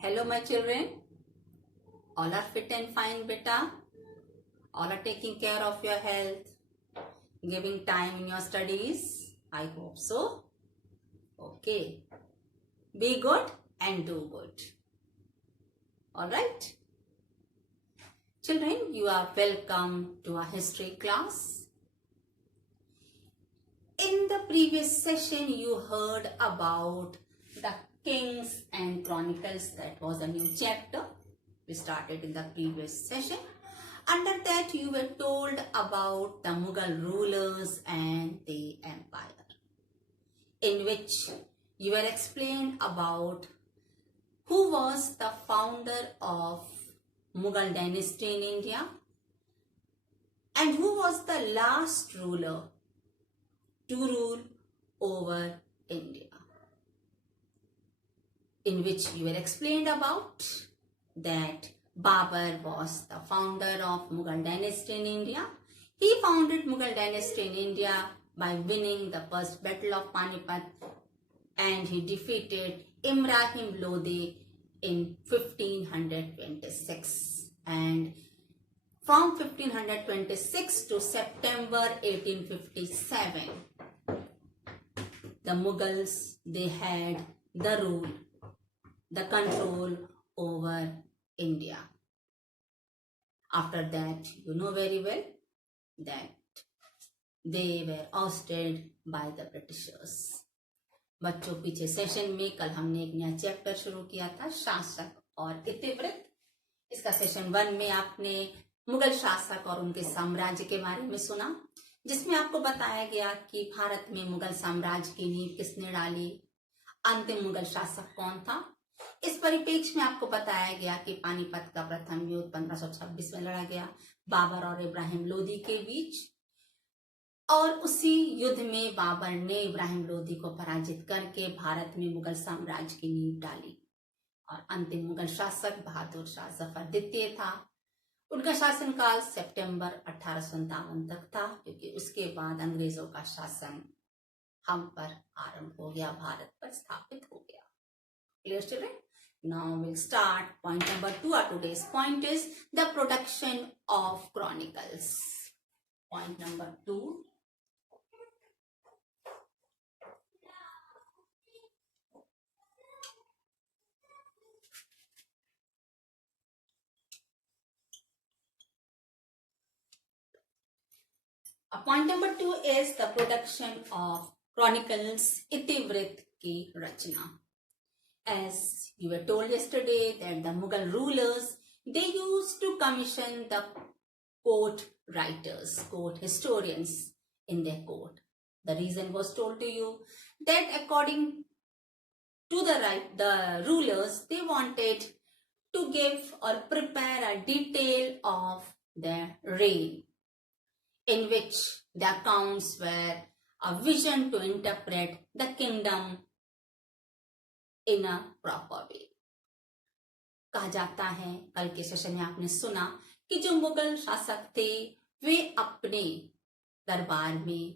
Hello, my children. All are fit and fine, beta. All are taking care of your health, giving time in your studies. I hope so. Okay. Be good and do good. All right. Children, you are welcome to our history class. In the previous session, you heard about the Kings and Chronicles. That was a new chapter. We started in the previous session. Under that, you were told about the Mughal rulers and the empire, in which you were explained about who was the founder of Mughal dynasty in India and who was the last ruler to rule over India, in which you were explained about that Babur was the founder of Mughal dynasty in India. He founded Mughal dynasty in India by winning the first battle of Panipat, and he defeated Ibrahim Lodi in 1526. And from 1526 to September 1857, the Mughals, they had the rule, the control over India. After that, you know very well that they were ousted by the Britishers. बच्चों, पीछे session में कल हमने एक नया chapter शुरू किया था, शासक और इतिवृत्त. इसका सेशन 1 में आपने मुगल शासक और उनके साम्राज्य के बारे में सुना, जिसमें आपको बताया गया कि भारत में मुगल साम्राज्य की नींव किसने डाली, अंतिम मुगल शासक कौन था. इस परिप्रेक्ष्य में आपको बताया गया कि पानीपत का प्रथम युद्ध 1526 में लड़ा गया बाबर और इब्राहिम लोदी के बीच, और उसी युद्ध में बाबर ने इब्राहिम लोदी को पराजित करके भारत में मुगल साम्राज्य की नींव डाली. और अंतिम मुगल शासक बहादुर शाह जफर द्वितीय था. उनका शासनकाल सितंबर 1857 तक था, क्योंकि उसके बाद अंग्रेजों का शासन हम पर आरंभ हो गया, भारत पर स्थापित हो गया. Clear, children? Now we'll start. Point number 2. Our today's point is the production of chronicles. Point number 2. Point number 2 is the production of chronicles, इतिवृत्त की रचना. As you were told yesterday that the Mughal rulers, they used to commission the court writers, court historians in their court. The reason was told to you that according to the rulers, they wanted to give or prepare a detail of their reign, in which the accounts were a vision to interpret the kingdom in a proper way. कहा जाता है, कल के session में आपने सुना कि जो मुगल शासक थे वे अपने दरबार में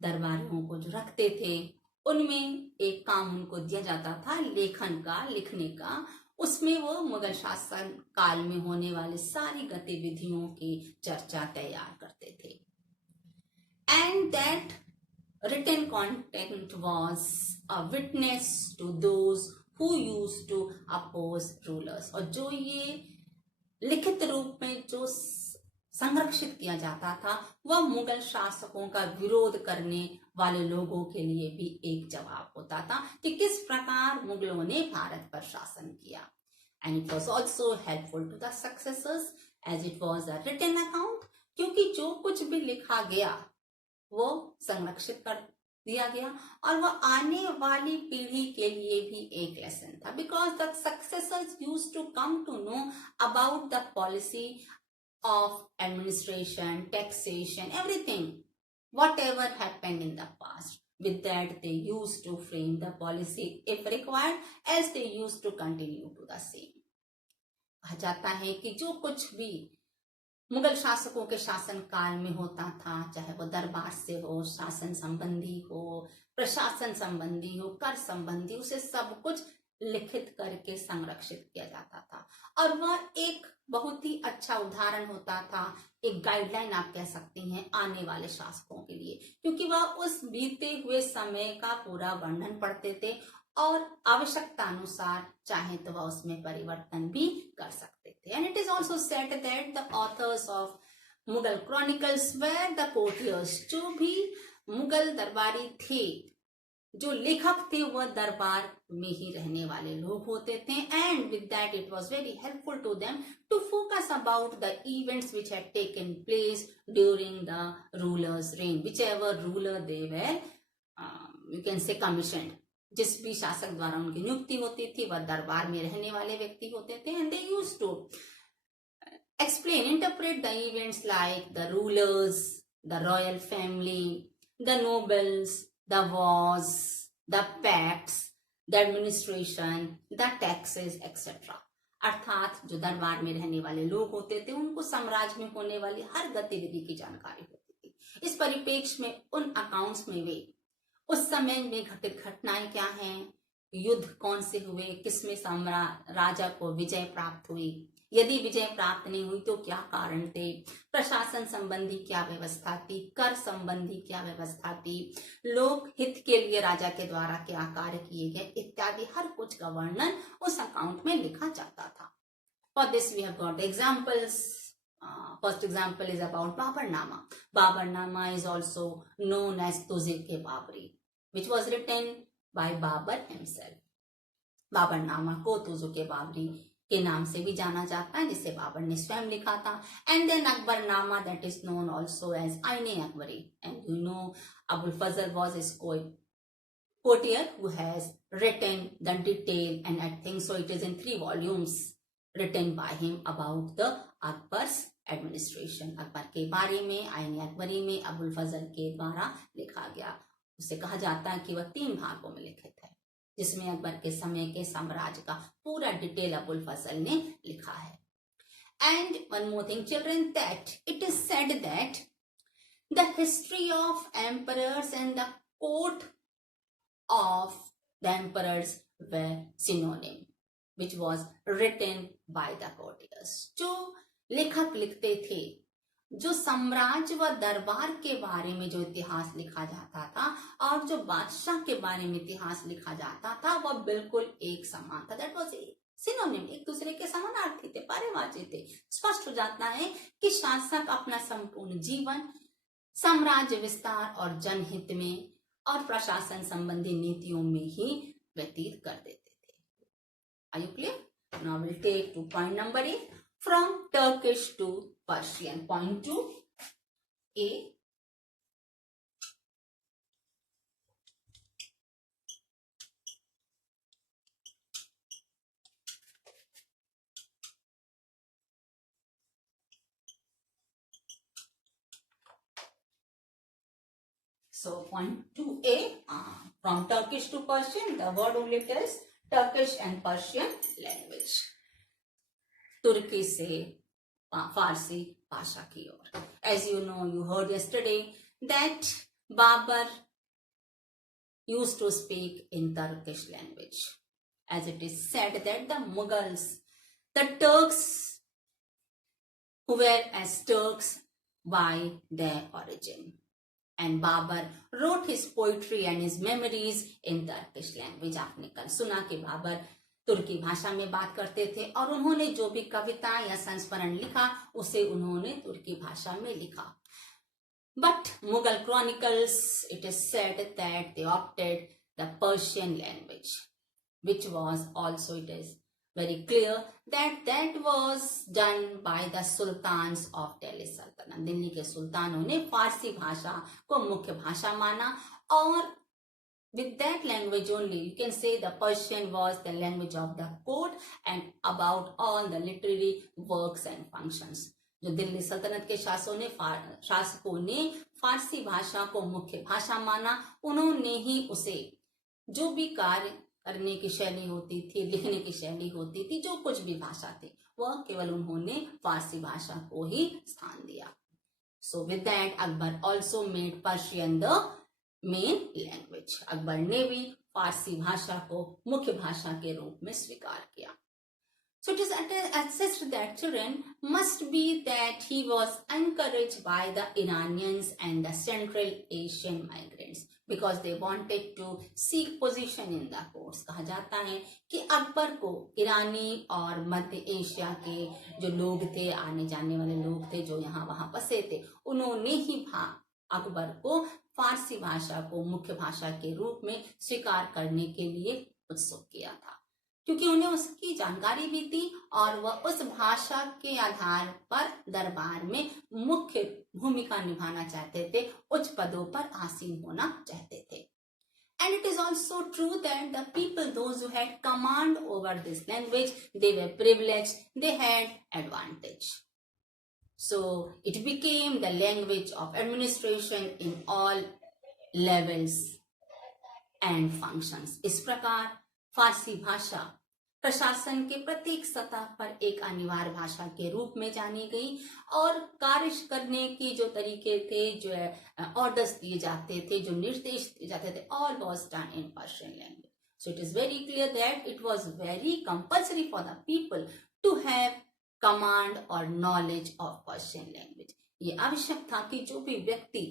दरबारियों को जो रखते थे, उनमें एक काम उनको दिया जाता था लेखन का, लिखने का. उसमें वो मुगल शासन काल में होने वाली सारी गतिविधियों की चर्चा तैयार करते थे. And that written content was a witness to those who used to oppose rulers. और जो ये लिखित रूप में जो संरक्षित किया जाता था, वह मुगल शासकों का विरोध करने वाले लोगों के लिए भी एक जवाब होता था कि किस प्रकार मुगलों ने भारत पर शासन किया. And it was also helpful to the successors as it was a written account, क्योंकि जो कुछ भी लिखा गया वो संरक्षित कर दिया गया और वह आने वाली पीढ़ी के लिए भी एक लेसन था. Because the successors used to come to know about the policy of administration, taxation, everything, whatever happened in the past. With that, they used to frame the policy if required, as they used to continue to the same. कहा जाता है कि जो कुछ भी मुगल शासकों के शासन काल में होता था, चाहे वो दरबार से हो, शासन संबंधी हो, प्रशासन संबंधी हो, कर संबंधी, उसे सब कुछ लिखित करके संरक्षित किया जाता था, और वह एक बहुत ही अच्छा उदाहरण होता था, एक गाइडलाइन आप कह सकती हैं आने वाले शासकों के लिए, क्योंकि वह उस बीते हुए समय का पूरा वर्णन पढ़ते थे और आवश्यकता अनुसार चाहे तो वह उसमें परिवर्तन भी कर सकते थे. And it is also said that the authors of Mughal chronicles were the courtiers, जो भी मुगल दरबारी थे, जो लेखक थे, वह दरबार में ही रहने वाले लोग होते थे. And with that it was very helpful to them to focus about the events which had taken place during the rulers reign, whichever ruler they were you can say commissioned. जिस भी शासक द्वारा उनकी नियुक्ति होती थी वह दरबार में रहने वाले व्यक्ति होते थे. And they used to explain, interpret the events like the rulers, the royal family, the nobles, the wars, the pacts, the administration, the taxes, etc. अर्थात जो दरबार में रहने वाले लोग होते थे उनको साम्राज्य में होने वाली हर गतिविधि की जानकारी होती थी. इस परिप्रेक्ष्य में उन अकाउंट्स में वे उस समय में घटित घटनाएं क्या हैं, युद्ध कौन से हुए, किसमें राजा को विजय प्राप्त हुई, यदि विजय प्राप्त नहीं हुई तो क्या कारण थे, प्रशासन संबंधी क्या व्यवस्था थी, कर संबंधी क्या व्यवस्था थी, लोक हित के लिए राजा के द्वारा क्या कार्य किए गए, इत्यादि हर कुछ का वर्णन उस अकाउंट में लिखा जाता था. For this we have got examples. First example is about Babarnama. Babarnama is also known as Tuzuk-e-Babri, which was written by Babar himself. Baburnama को तुजुक-ए-बाबरी के नाम से भी जाना जाता है, जिसे बाबर ने स्वयं लिखा था. And then Akbarnama, that is known also as Aine Akbari. And you know Abul Fazl was a courtier who has written the detail, and I think so it is in 3 volumes written by him about the Akbar's administration. Akbar के बारे में आईने अकबरी में अबुल फजल के द्वारा लिखा गया. उसे कहा जाता है कि वह 3 भागों में लिखित है, जिसमें अकबर के समय के साम्राज्य का पूरा डिटेल अबुल फजल ने लिखा है. And one more thing children, that it is said that the history of emperors and the court of the emperors were synonym, which was written by the courtiers. जो लेखक लिखते थे, जो साम्राज्य व दरबार के बारे में जो इतिहास लिखा जाता था और जो बादशाह के बारे में इतिहास लिखा जाता था, वह बिल्कुल एक समान था. दैट वाज सिनोनिम, एक दूसरे के समानार्थी थे, पारिवाची थे. स्पष्ट हो जाता है कि शासक अपना संपूर्ण जीवन साम्राज्य विस्तार और जनहित में और प्रशासन संबंधी नीतियों में ही व्यतीत कर देते थे. Are you clear? Now will take to point number 8 from Turkish to Persian. Point 2a. So point 2a, from Turkish to Persian, the word only tells Turkish and Persian language. तुर्की से फारसी भाषा की ओर. As you know, you heard yesterday that Babur used to speak in Turkish language. As it is said that the Mughals, the Turks, who were as Turks by their origin, and Babur wrote his poetry and his memories in Turkish language. आपने कल सुना कि बाबर तुर्की भाषा में बात करते थे और उन्होंने जो भी कविता या संस्मरण लिखा उसे उन्होंने तुर्की भाषा में लिखा. But Mughal chronicles, it is said that they opted the Persian language, which was also, it is very clear that that was done by the sultans of Delhi Sultanate. Delhi के सुल्तानों ने फारसी भाषा को मुख्य भाषा माना, और with that language only, you can say the Persian was the language of the court and about all the literary works and functions. जो दिल्ली सल्तनत के शासकों ने फारसी भाषा को मुख्य भाषा माना, उन्होंने ही उसे जो भी कार्य करने की शैली होती थी, लिखने की शैली होती थी, जो कुछ भी भाषा थी, वह केवल उन्होंने फारसी भाषा को ही स्थान दिया. So with that, Akbar also made Persian the main language. Akbar ने भी फारसी भाषा को मुख्य भाषा के रूप में स्वीकार किया. So it is assessed that children must be that he was encouraged by the Iranians and the Central Asian migrants because they wanted to seek position in the courts. कहा जाता है कि अकबर को ईरानी और मध्य एशिया के जो लोग थे, आने जाने वाले लोग थे जो यहाँ वहाँ बसे थे, उन्होंने ही अकबर को फारसी भाषा को मुख्य भाषा के रूप में स्वीकार करने के लिए उत्सुक किया था, क्योंकि उन्हें उसकी जानकारी भी थी और वह उस भाषा के आधार पर दरबार में मुख्य भूमिका निभाना चाहते थे, उच्च पदों पर आसीन होना चाहते थे. And it is also true that the people, those who had command over this language, they were privileged, they had advantage. So it became the language of administration in all levels and functions. इस प्रकार फारसी भाषा प्रशासन के प्रत्येक सतह पर एक अनिवार्य भाषा के रूप में जानी गई और कार्य करने की जो तरीके थे, जो ऑर्डर्स दिए जाते थे, जो निर्देश दिए जाते थे, all was done in Persian language. So it is very clear that it was very compulsory for the people to have command or knowledge of Persian language. ये आवश्यक था कि जो भी व्यक्ति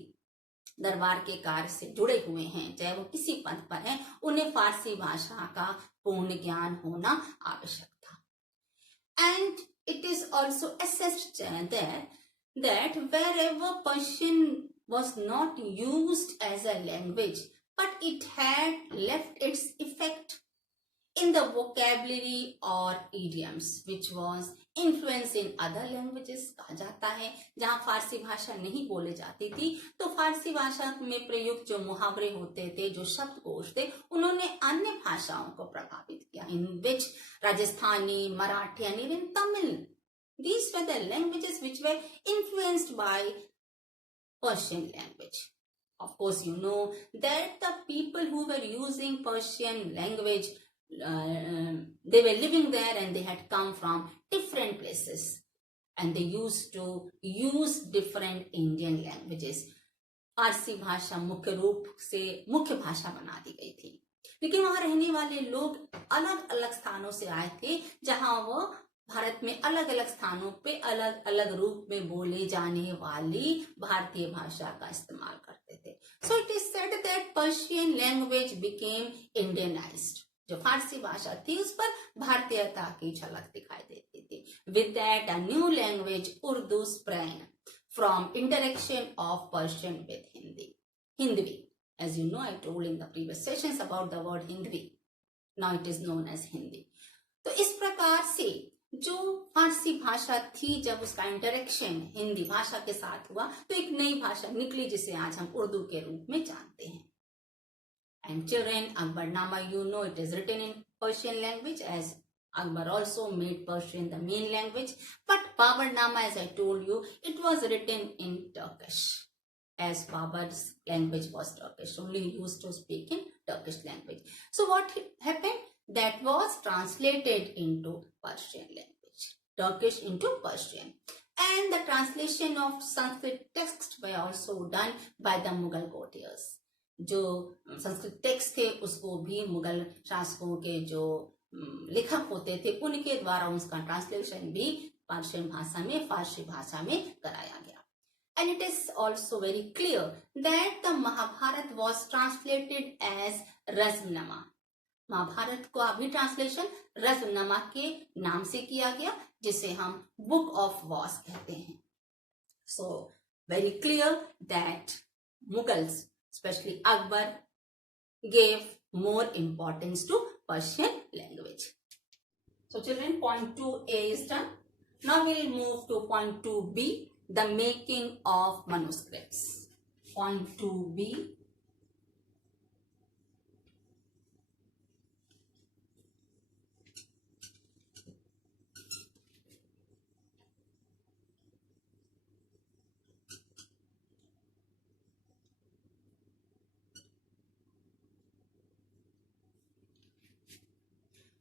दरबार के कार्य से जुड़े हुए हैं, चाहे वो किसी पद पर हैं, उन्हें फारसी भाषा का पूर्ण ज्ञान होना आवश्यक था. And it is also assessed that wherever Persian was not used as a language, but it had left its effect in the vocabulary or idioms which was influence in other languages. कहा जाता है जहाँ फारसी भाषा नहीं बोले जाती थी तो फारसी भाषा में प्रयुक्त जो मुहावरे होते थे, जो शब्दकोश थे, उन्होंने अन्य भाषाओं को प्रभावित किया. In which Rajasthani, Marathi and even Tamil, these were the languages which were influenced by Persian language. Of course, you know that the people who were using Persian language, they were living there and they had come from different places and they used to use different Indian languages. फारसी भाषा मुख्य रूप से मुख्य भाषा बना दी गई थी, लेकिन वहां रहने वाले लोग अलग अलग स्थानों से आए थे जहां वो भारत में अलग अलग स्थानों पे अलग अलग रूप में बोले जाने वाली भारतीय भाषा का इस्तेमाल करते थे. So it is said that Persian language became Indianized. जो फारसी भाषा थी उस पर भारतीयता की झलक दिखाई देती थी. With that, a new language Urdu sprang from interaction of Persian with Hindi. Hindvi, as you know, I told in the previous sessions about the word Hindvi. Now it is known as Hindi. तो इस प्रकार से जो फारसी भाषा थी, जब उसका interaction Hindi भाषा के साथ हुआ तो एक नई भाषा निकली जिसे आज हम उर्दू के रूप में जानते हैं. And children, Akbarnama, you know, it is written in Persian language, as Akbar also made Persian the main language. But Babarnama, as I told you, it was written in Turkish, as Babar's language was Turkish. Only he used to speak in Turkish language. So what happened? That was translated into Persian language, Turkish into Persian. And the translation of Sanskrit texts were also done by the Mughal courtiers. जो Sanskrit text थे उसको भी मुगल शासकों के जो लेखक होते थे उनके द्वारा उसका ट्रांसलेशन भी पर्शियन भाषा में, फारसी भाषा में कराया गया. And it is also very clear that the Mahabharata was translated as Razmnama. Mahabharat को अभी ट्रांसलेशन रज़्मनामा के नाम से किया गया, जिसे हम बुक ऑफ वॉर्स कहते हैं. So very clear that Mughals, especially Akbar, gave more importance to Persian language. So children, point 2A is done. Now we will move to point 2B, the making of manuscripts. Point 2B.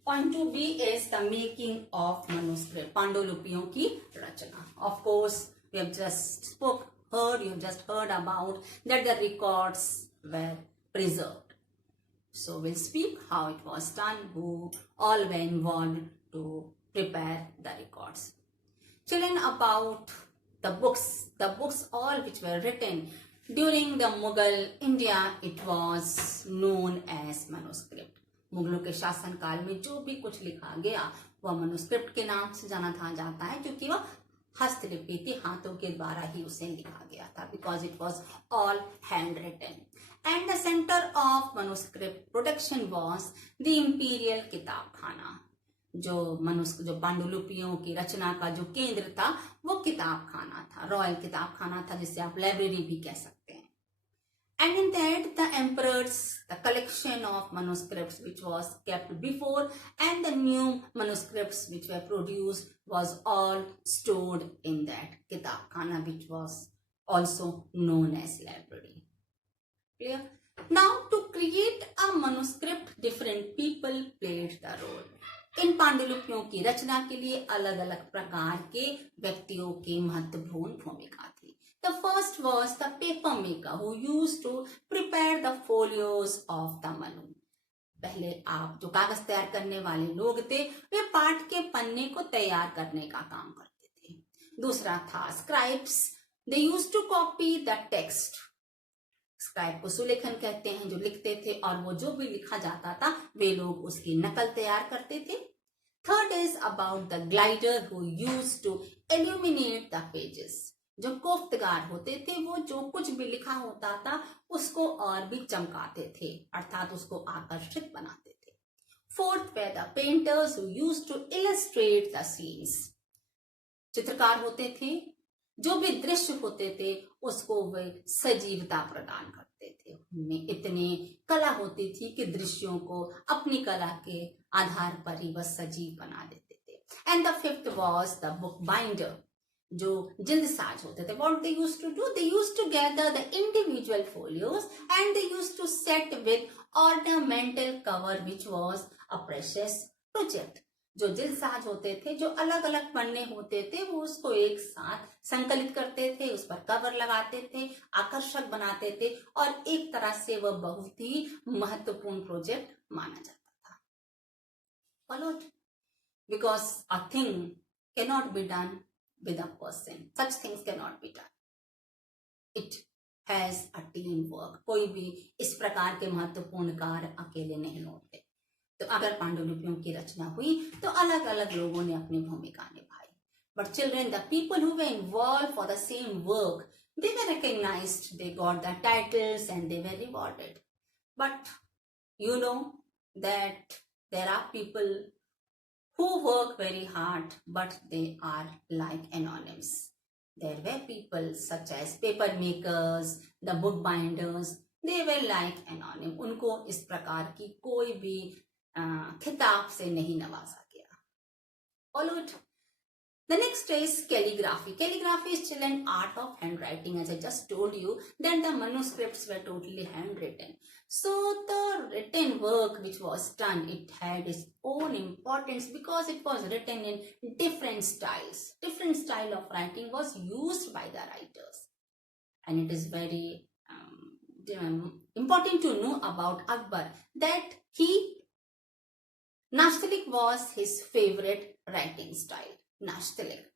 Point 2B is the making of manuscript, पांडुलिपियों की रचना. Of course, we have just heard about that the records were preserved. So we'll speak how it was done, who all were involved to prepare the records. Children, about the books all which were written during the Mughal India, it was known as manuscript. मुगलों के शासन काल में जो भी कुछ लिखा गया वह मनुस्क्रिप्ट के नाम से जाना जाता है, क्योंकि वह हस्तलिपि थी, हाथों के द्वारा ही उसे लिखा गया था, because it was all hand written. And the centre of manuscript production was the imperial kitab khana. जो पांडुलिपियों की रचना का जो केंद्र था वो किताब खाना था, रॉयल किताब खाना था, जिसे आप लाइब्रेरी भी कह सकते हैं. And in that, the collection of manuscripts which was kept before and the new manuscripts which were produced was all stored in that kitab khana, which was also known as library. Clear? Now, to create a manuscript, different people played the role. इन पांडुलिपियों की रचना के लिए अलग अलग प्रकार के व्यक्तियों की महत्वपूर्ण भूमिका थी. The first was the paper maker who used to prepare the folios of the manu. पहले आप जो कागज तैयार करने वाले लोग थे वे पाठ के पन्ने को तैयार करने का काम करते थे. दूसरा था scribes. They used to copy the text. Scribe को सुलेखन कहते हैं, जो लिखते थे और वो जो भी लिखा जाता था वे लोग उसकी नकल तैयार करते थे. Third is about the gilder who used to illuminate the pages. जो कोफ्तगार होते थे वो जो कुछ भी लिखा होता था उसको और भी चमकाते थे, अर्थात उसको आकर्षित बनाते थे. Fourth were the painters who used to illustrate the scenes. चित्रकार होते थे, जो भी दृश्य होते थे उसको वे सजीवता प्रदान करते थे. उनमें इतनी कला होती थी कि दृश्यों को अपनी कला के आधार पर ही वह सजीव बना देते थे. And the fifth was the book binder. जो जिल्दसाज होते थे, what they used to do, they used to gather the individual folios and they used to set with ornamental cover, which was a precious project. जो जिल्दसाज होते थे, जो अलग अलग पन्ने होते थे, वो उसको एक साथ संकलित करते थे, उस पर कवर लगाते थे, आकर्षक बनाते थे और एक तरह से वह बहुत ही महत्वपूर्ण प्रोजेक्ट माना जाता था. Followed? Because a thing cannot be done with a person. Such things cannot be done. It has a teamwork. कोई भी इस प्रकार के महत्वपूर्ण कार्य अकेले नहीं होते. तो अगर पांडुलिपियों की रचना हुई तो अलग अलग लोगों ने अपनी भूमिका निभाई. But children, the people who were involved for the same work, they were recognized, they got the titles and they were rewarded. But you know that there are people who work very hard, but they are like anonymous. There were people such as paper makers, the book binders, they were like anonymous. उनको इस प्रकार की कोई भी खिताब से नहीं नवाजा गया. Followed. The next is calligraphy. Calligraphy is still an art of handwriting. As I just told you that the manuscripts were totally handwritten. So the written work which was done, it had its own importance because it was written in different styles. Different style of writing was used by the writers. And it is very important to know about Akbar that Nashtalik was his favorite writing style. Nashtalik.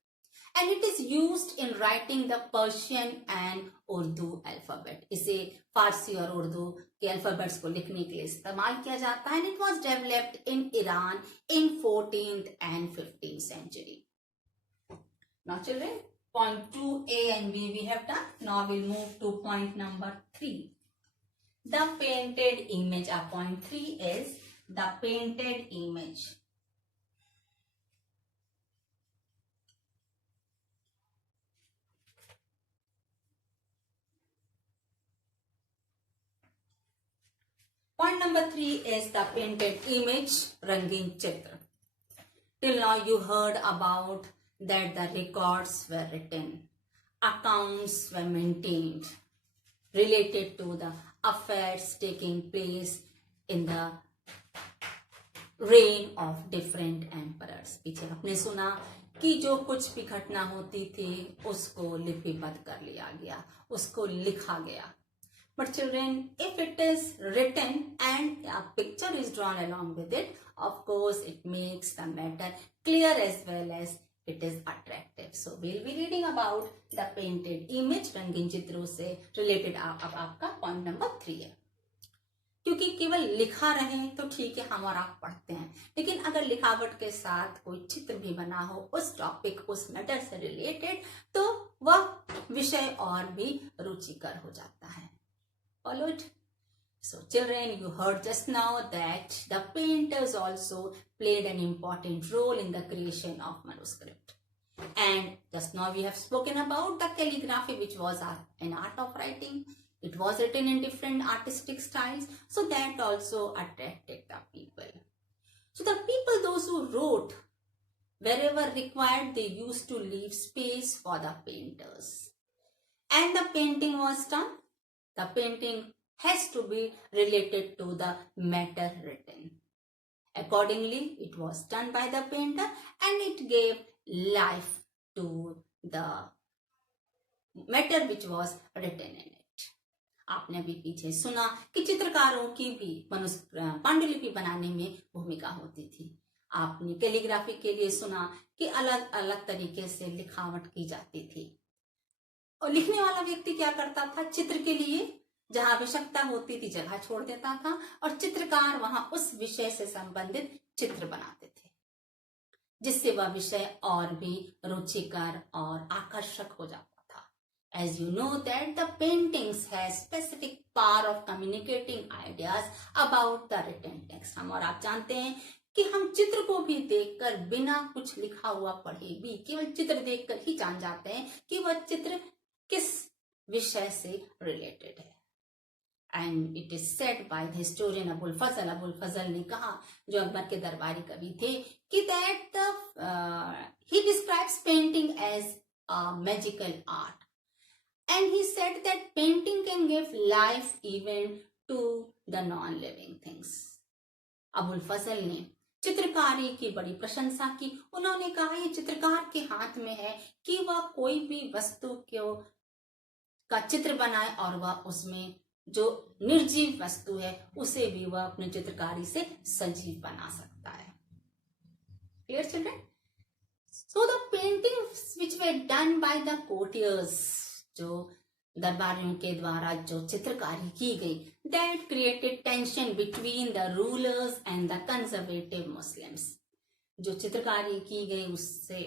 And it is used in writing the Persian and Urdu alphabet. इसे फारसी और उर्दू के alphabets को लिखने के लिए इस्तेमाल किया जाता है. And it was developed in Iran in 14th and 15th century. Now children, point 2A and B we have done. Now we'll move to point number 3. The painted image. Our point 3 is the painted image. Point number 3 is the painted image, Rangin Chitra. Till now you heard about that the records were written, accounts were maintained related to the affairs taking place in the reign of different emperors. पीछे आपने सुना कि जो कुछ भी घटना होती थी उसको लिपिबद्ध कर लिया गया, उसको लिखा गया. But children, if it is written and a picture is drawn along with it, of course it makes the matter clear as well as it is attractive. So we'll be reading about the painted image, रंगीन चित्रों से related अब आपका point number 3 है. क्योंकि केवल लिखा रहे तो ठीक है, हम और आप पढ़ते हैं, लेकिन अगर लिखावट के साथ कोई चित्र भी बना हो उस टॉपिक, उस मैटर से रिलेटेड, तो वह विषय और भी रुचिकर हो जाता है. Followed? So children, you heard just now that the painters also played an important role in the creation of manuscript. And just now we have spoken about the calligraphy, which was an art of writing. It was written in different artistic styles, so that also attracted the people. So the people, those who wrote, wherever required, they used to leave space for the painters. And the painting was done. The painting has to be related to the matter written. Accordingly, it was done by the painter and it gave life to the matter which was written in it. आपने भी पीछे सुना कि चित्रकारों की भी पांडुलिपि बनाने में भूमिका होती थी. आपने कैलीग्राफी के लिए सुना कि अलग अलग तरीके से लिखावट की जाती थी. और लिखने वाला व्यक्ति क्या करता था, चित्र के लिए जहां आवश्यकता होती थी जगह छोड़ देता था और चित्रकार वहां उस विषय से संबंधित चित्र बनाते थे, जिससे वह विषय और भी रुचिकर और आकर्षक हो जाता था. As you know that the paintings has specific power of communicating ideas about the written text. हम और आप जानते हैं कि हम चित्र को भी देखकर बिना कुछ लिखा हुआ पढ़े भी केवल चित्र देखकर ही जान जाते हैं कि वह चित्र किस विषय से रिलेटेड है. And it is said by the historian Abul फजल ने कहा, जो अकबर के दरबारी कवि थे, कि that he describes painting as a magical art, and he said that painting can give life even to the non-living things. Abul फजल ने चित्रकारी की बड़ी प्रशंसा की. उन्होंने कहा ये चित्रकार के हाथ में है कि वह कोई भी वस्तु का चित्र बनाए और वह उसमें जो निर्जीव वस्तु है उसे भी वह अपनी चित्रकारी से सजीव बना सकता है. Clear children? So the paintings which were done by the courtiers, जो दरबारियों के द्वारा जो चित्रकारी की गई, that created tension between the rulers and the conservative Muslims. जो चित्रकारी की गई उससे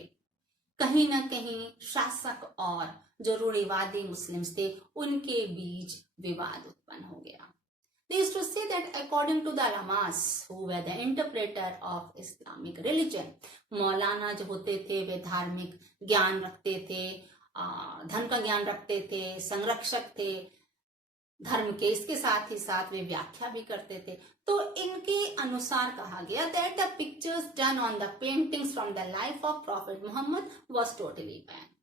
कहीं ना कहीं शासक और जो रूढ़िवादी मुस्लिम्स थे उनके बीच विवाद उत्पन्न हो गया. They used to say that according to the ulamas who were the interpreter of Islamic religion, मौलाना जो होते थे वे धार्मिक ज्ञान रखते थे, धर्म का ज्ञान रखते थे, संरक्षक थे धर्म के, इसके साथ ही साथ वे व्याख्या भी करते थे. तो इनके अनुसार कहा गया that the pictures done on the paintings from the life of Prophet Muhammad was totally banned.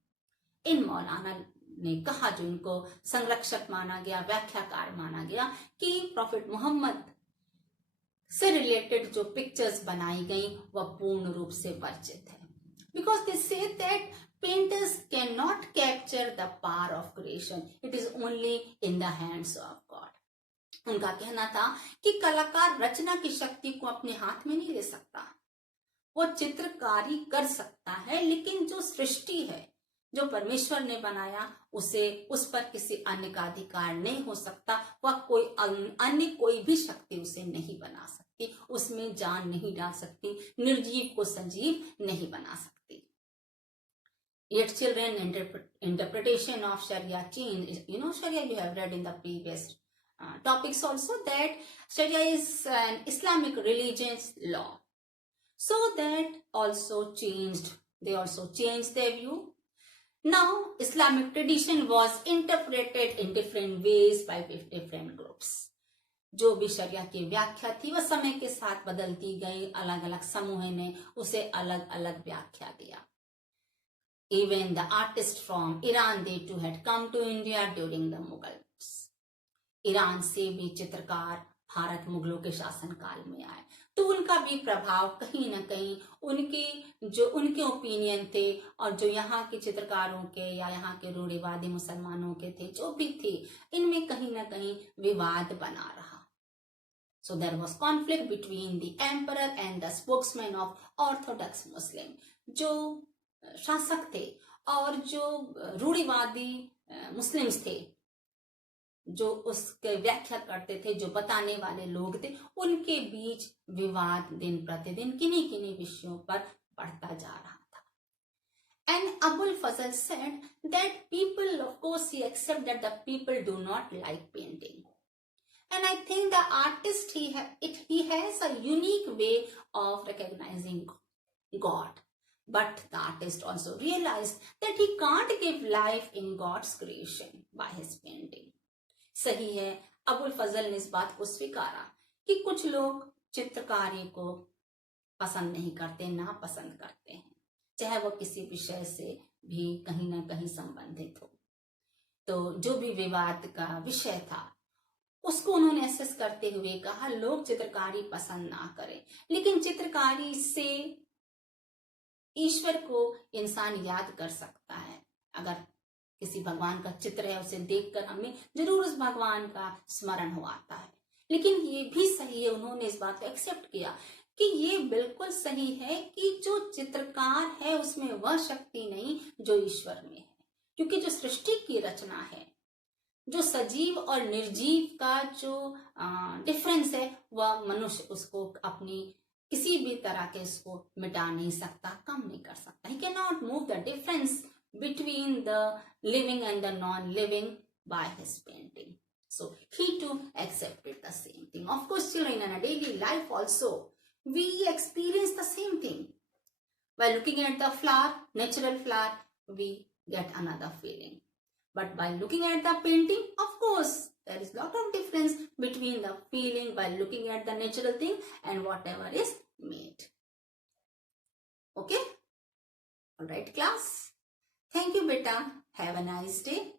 इन मौलाना ने कहा, जो इनको संरक्षक माना गया, व्याख्याकार माना गया, कि प्रॉफिट मोहम्मद से रिलेटेड जो पिक्चर्स बनाई गई वह पूर्ण रूप से वर्जित है. Because they say that painters can not capture the power of creation, it is only in the hands of God. उनका कहना था कि कलाकार रचना की शक्ति को अपने हाथ में नहीं ले सकता. वो चित्रकारी कर सकता है, लेकिन जो सृष्टि है, जो परमेश्वर ने बनाया, उसे उस पर किसी अन्य का अधिकार नहीं हो सकता. वह कोई अन्य कोई भी शक्ति उसे नहीं बना सकती, उसमें जान नहीं डाल सकती, निर्जीव को सजीव नहीं बना सकती. Yet children, interpretation of Sharia change. You know Sharia, you have read in the previous topics also that Sharia is an Islamic religious law. So that also changed. They also changed their view. Now, Islamic tradition was interpreted in different ways by different groups. जो भी शरिया की व्याख्या थी वह समय के साथ बदलती गई, अलग अलग समूह ने उसे अलग अलग व्याख्या दिया. Even the artists from Iran, they too had come to India during the Mughals. Iran से भी चित्रकार भारत मुगलों के शासन काल में आए. तो उनका भी प्रभाव कहीं ना कहीं उनके ओपिनियन थे और जो यहाँ के चित्रकारों के या यहाँ के रूढ़िवादी मुसलमानों के थे, जो भी थे, इनमें कहीं ना कहीं विवाद बना रहा. So there was conflict between the emperor and the spokesman of orthodox Muslim. जो शासक थे और जो रूढ़िवादी मुस्लिम्स थे, जो उसके व्याख्या करते थे, जो बताने वाले लोग थे, उनके बीच विवाद दिन प्रतिदिन किन्हीं किन्हीं विषयों पर बढ़ता जा रहा था. And Abul Fazl said that people, of course, he accept that the people do not like painting. And I think the artist, he has a unique way of recognizing God. But the artist also realized that he can't give life in God's creation by his painting. सही है, अबुल फजल ने इस बात को स्वीकारा कि कुछ लोग चित्रकारी को पसंद नहीं करते, ना पसंद करते हैं, चाहे वो किसी विषय से भी कहीं ना कहीं संबंधित हो. तो जो भी विवाद का विषय था उसको उन्होंने असेस करते हुए कहा, लोग चित्रकारी पसंद ना करें, लेकिन चित्रकारी से ईश्वर को इंसान याद कर सकता है. अगर किसी भगवान का चित्र है, उसे देखकर हमें जरूर उस भगवान का स्मरण हो आता है. लेकिन ये भी सही है, उन्होंने इस बात को एक्सेप्ट किया कि ये बिल्कुल सही है कि जो चित्रकार है उसमें वह शक्ति नहीं जो ईश्वर में है, क्योंकि जो सृष्टि की रचना है, जो सजीव और निर्जीव का जो डिफरेंस है, वह मनुष्य उसको अपनी किसी भी तरह के उसको मिटा नहीं सकता, कम नहीं कर सकता. He cannot move the difference between the living and the non-living by his painting. So he too accepted the same thing. Of course, children, in our daily life also, we experience the same thing. By looking at the flower, natural flower, we get another feeling. But by looking at the painting, of course, there is lot of difference between the feeling by looking at the natural thing and whatever is made. Okay? All right, class. Thank you, beta. Have a nice day.